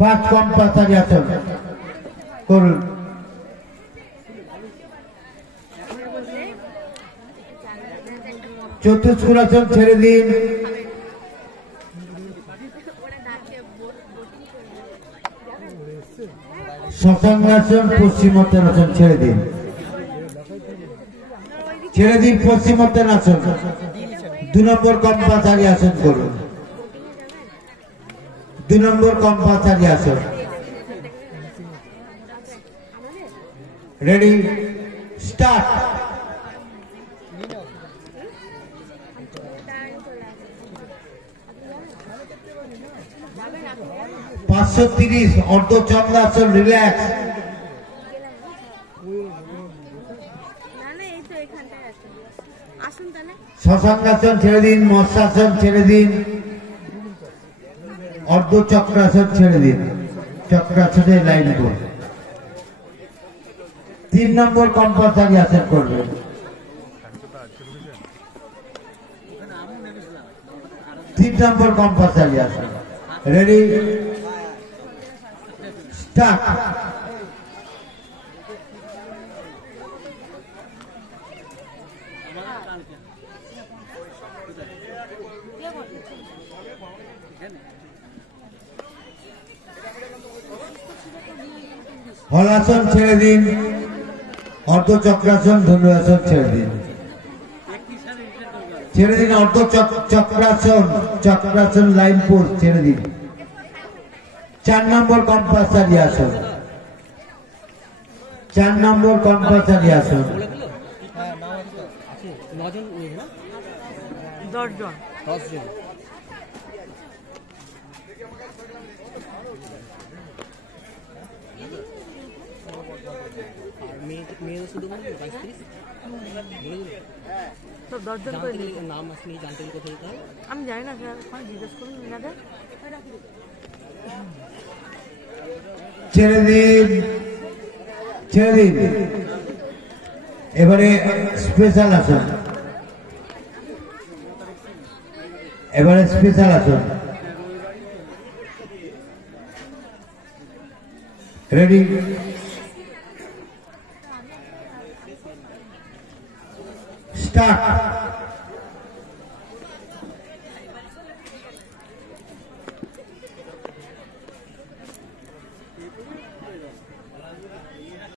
5 compulsory আসন করুন। চতুষ্কোণাসন ছেড়ে দিন। শশাঙ্গাসন পশ্চিমোত্তানাসন ছেড়ে দিন। ছেড়ে দিন পশ্চিমোত্তানাসন। 2 নম্বর কম্পালসারি আসন করুন। 2 নম্বর কম্পালসারি আসন। Ready start. 530 অর্ধচন্দ্রাসন রিল্যাক্স। শশাঙ্গাসন ছেড়ে দিন। মৎস্যাসন ছেড়ে দিন। অর্ধচক্রাসন ছেড়ে দিন। চক্রাসনে লাইন করুন। 3 নম্বর কম্পালসারি আসন করবেন। 3 নম্বর কম্পালসারি আসন। Ready start. হলাসন ছেড়ে দিন। অর্ধচক্রাসন ধনুরাসন ছেড়ে দিন। ছেড়ে দিন অর্ধচক্রাসন চক্রাসন লাইন পোস্ট ছেড়ে দিন। 4 নম্বর কম্পালসারি আসন। 4 নম্বর কম্পালসারি আসন। 10 জন। মেয়ে শুধু 22-30 সব 10 জন করে নাম আসলে জানতে কোথায় যেতে হবে আমি জানি না স্যার, ওখানে জিজ্ঞেস করুন মিনাদের। ছেড়ে দিন। ছেড়ে দিন। এবারে স্পেশাল আসন। এবারে স্পেশাল আসন। Ready start.